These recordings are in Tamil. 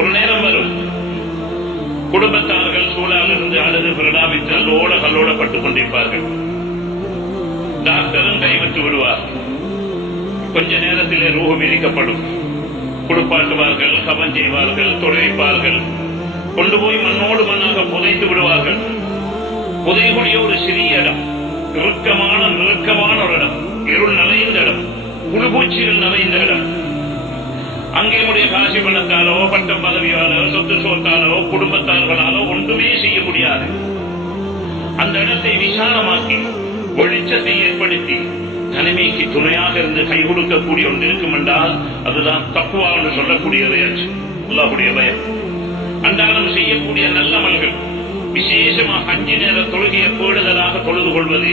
ஒரு நேரம் வரும். குடும்பத்தார்கள் சூழால் இருந்து அழுது பிரடாபித்து அல்லோட கல்லோட பட்டுக் கொண்டிருப்பார்கள். டாக்டரும் கைவிட்டு விடுவார். கொஞ்ச நேரத்திலே ரூஹு விதிக்கப்படும் குடுப்பாட்டுவார்கள் கவன் செய்வார்கள் தொழிப்பார்கள் கொண்டு போய் மண்ணோடு மண்ணாக புதைத்து விடுவார்கள். புதையக்கூடிய ஒரு சிறிய இடம். இறுக்கமான நெருக்கமான ஒரு இடம். இருள் நிறைந்த இடம். புழுபூச்சிகள் நிறைந்த இடம். அங்கேயுடைய காசி பணத்தாலோ பட்டம் பதவியாலோ சொத்து சோத்தாலோ குடும்பத்தார்களாலோ ஒன்றுமே செய்ய முடியாது. அந்த இடத்தை விசாலமாக்கி வெளிச்சத்தை ஏற்படுத்தி தனிமைக்கு துணையாக இருந்து கை கொடுக்கக்கூடிய ஒன்று இருக்கும் என்றால் அதுதான் தப்புவா என்று சொல்லக்கூடியது அல்லாஹுடைய பயம். அன்றாடம் செய்யக்கூடிய நல்லமல்கள் விசேஷமாக அஞ்சு நேர தொழுகையை பேடுதலாக தொழுது கொள்வது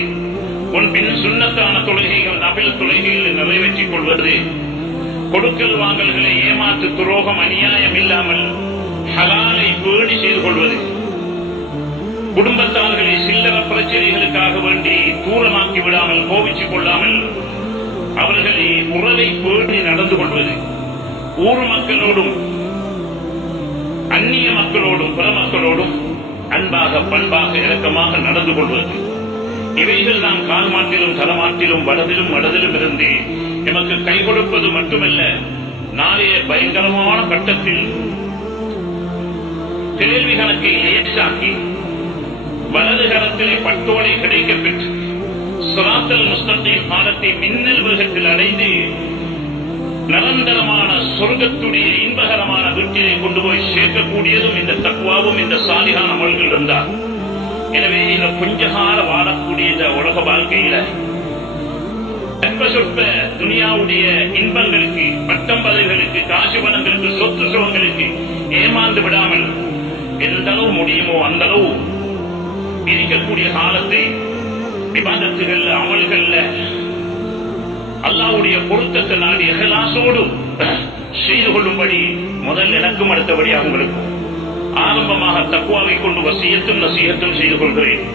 உன் பின் சுண்ணத்தான தொழுகைகள் நபில் தொழுகைகளை நிறைவேற்றிக் கொள்வது கொடுக்கல் வாங்கல்களை ஏமாற்று துரோகம் அநியாயம் இல்லாமல் ஹலாலை பேணி செய்து கொள்வது. குடும்பத்தார்களை சில்லற பிரச்சனைகளுக்காக வேண்டி தூரமாக்கி விடாமல் கோபிச்சுக் கொள்ளாமல் அவர்களை உறவை பேணி நடந்து கொள்வது. ஊர் மக்களோடும் அந்நிய மக்களோடும் பிற மக்களோடும் அன்பாக பண்பாக இறக்கமாக நடந்து கொள்வது. இவைகள் நாம் கால் மாட்டிலும் தலமாட்டிலும் வலதிலும் வடதிலும் இருந்து எமக்கு கை கொடுப்பது மட்டுமல்ல நாளைய பயங்கரமான கட்டத்தில் கேள்வி கணக்கை லேசாக்கி வலது கரத்திலே பட்டோலை கிடைக்க பெற்று சுராத்தல் முஸ்தத்தின் மாதத்தை மின்னல் வேகத்தில் அடைந்து நிரந்தரமான சொர்க்கத்துடைய இன்பகரமான வீட்டிலே கொண்டு போய் சேர்க்கக்கூடியதும் இந்த தக்குவாவும் இந்த சாலிகான அமல்கள் இருந்தார் எனவே இந்த கொஞ்சகால வாழக்கூடிய இந்த உலக வாழ்க்கையில. அற்ப சொற்ப துனியாவுடைய இன்பங்களுக்கு பட்டம் பதவிகளுக்கு காசு பணங்களுக்கு சொத்து சுகங்களுக்கு ஏமாந்து விடாமல் எந்த அளவு முடியுமோ அந்த அளவு இருக்கக்கூடிய காலத்தை விவாதத்துகள் அமல்கள்ல அல்லாவுடைய பொருத்தத்தை நாடி எகலாசோடு செய்து கொள்ளும்படி முதல் எனக்கும் அடுத்தபடியாக அவங்களுக்கும் ஆரம்பமாக தக்குவாவை கொண்டு வசியத்தும் நசீகத்தும் செய்து கொள்கிறேன்.